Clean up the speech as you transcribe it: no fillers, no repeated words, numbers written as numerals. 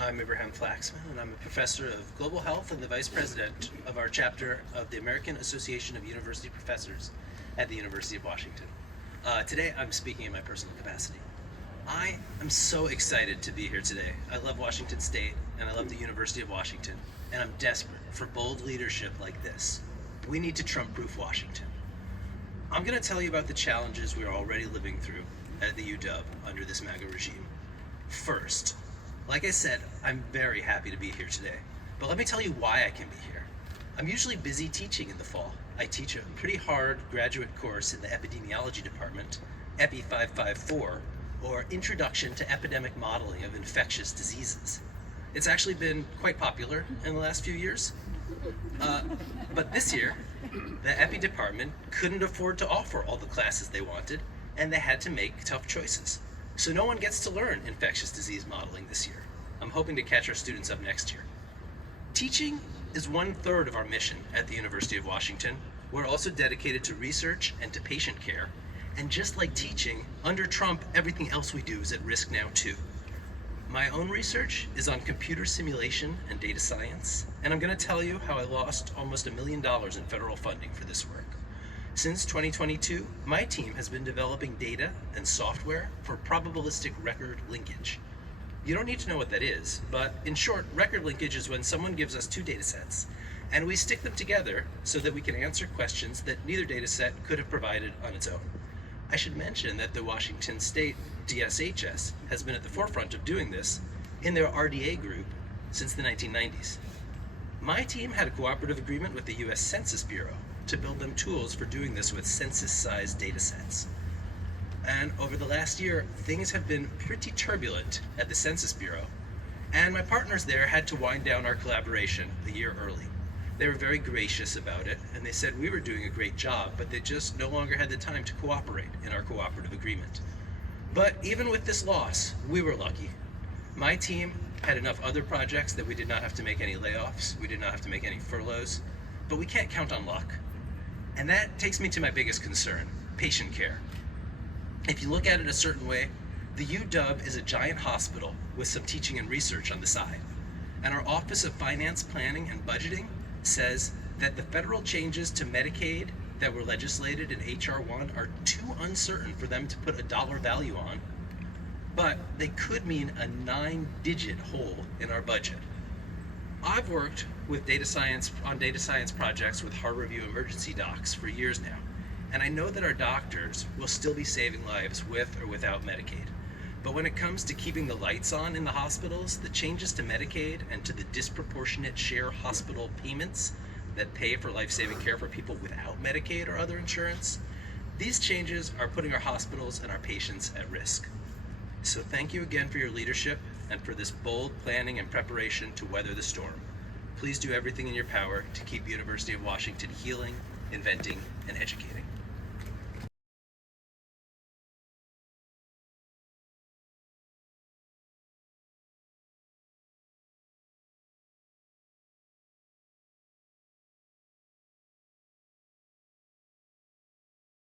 I'm Abraham Flaxman, and I'm a professor of global health and the vice president of our chapter of the American Association of University Professors at the University of Washington. Today, I'm speaking in my personal capacity. I am so excited to be here today. I love Washington State, and I love the University of Washington, and I'm desperate for bold leadership like this. We need to Trump-proof Washington. I'm going to tell you about the challenges we are already living through at the UW under this MAGA regime. First, like I said, I'm very happy to be here today, but let me tell you why I can be here. I'm usually busy teaching in the fall. I teach a pretty hard graduate course in the epidemiology department, Epi 554, or Introduction to Epidemic Modeling of Infectious Diseases. It's actually been quite popular in the last few years. But this year, the Epi department couldn't afford to offer all the classes they wanted, and they had to make tough choices. So no one gets to learn infectious disease modeling this year. I'm hoping to catch our students up next year. Teaching is 1/3 of our mission at the University of Washington. We're also dedicated to research and to patient care. And just like teaching, under Trump, everything else we do is at risk now too. My own research is on computer simulation and data science, and I'm going to tell you how I lost almost $1 million in federal funding for this work. Since 2022, my team has been developing data and software for probabilistic record linkage. You don't need to know what that is, but in short, record linkage is when someone gives us two data sets, and we stick them together so that we can answer questions that neither data set could have provided on its own. I should mention that the Washington State DSHS has been at the forefront of doing this in their RDA group since the 1990s. My team had a cooperative agreement with the US Census Bureau to build them tools for doing this with census-sized data sets. And over the last year, things have been pretty turbulent at the Census Bureau, and my partners there had to wind down our collaboration a year early. They were very gracious about it, and they said we were doing a great job, but they just no longer had the time to cooperate in our cooperative agreement. But even with this loss, we were lucky. My team had enough other projects that we did not have to make any layoffs, we did not have to make any furloughs, but we can't count on luck. And that takes me to my biggest concern, patient care. If you look at it a certain way, the UW is a giant hospital with some teaching and research on the side. And our Office of Finance, Planning, and Budgeting says that the federal changes to Medicaid that were legislated in H.R. 1 are too uncertain for them to put a dollar value on, but they could mean a 9-digit hole in our budget. I've worked with data science projects with Hard Review emergency docs for years now, and I know that our doctors will still be saving lives with or without Medicaid. But when it comes to keeping the lights on in the hospitals, the changes to Medicaid and to the disproportionate share hospital payments that pay for life-saving care for people without Medicaid or other insurance, these changes are putting our hospitals and our patients at risk. So thank you again for your leadership and for this bold planning and preparation to weather the storm. Please do everything in your power to keep University of Washington healing, inventing, and educating.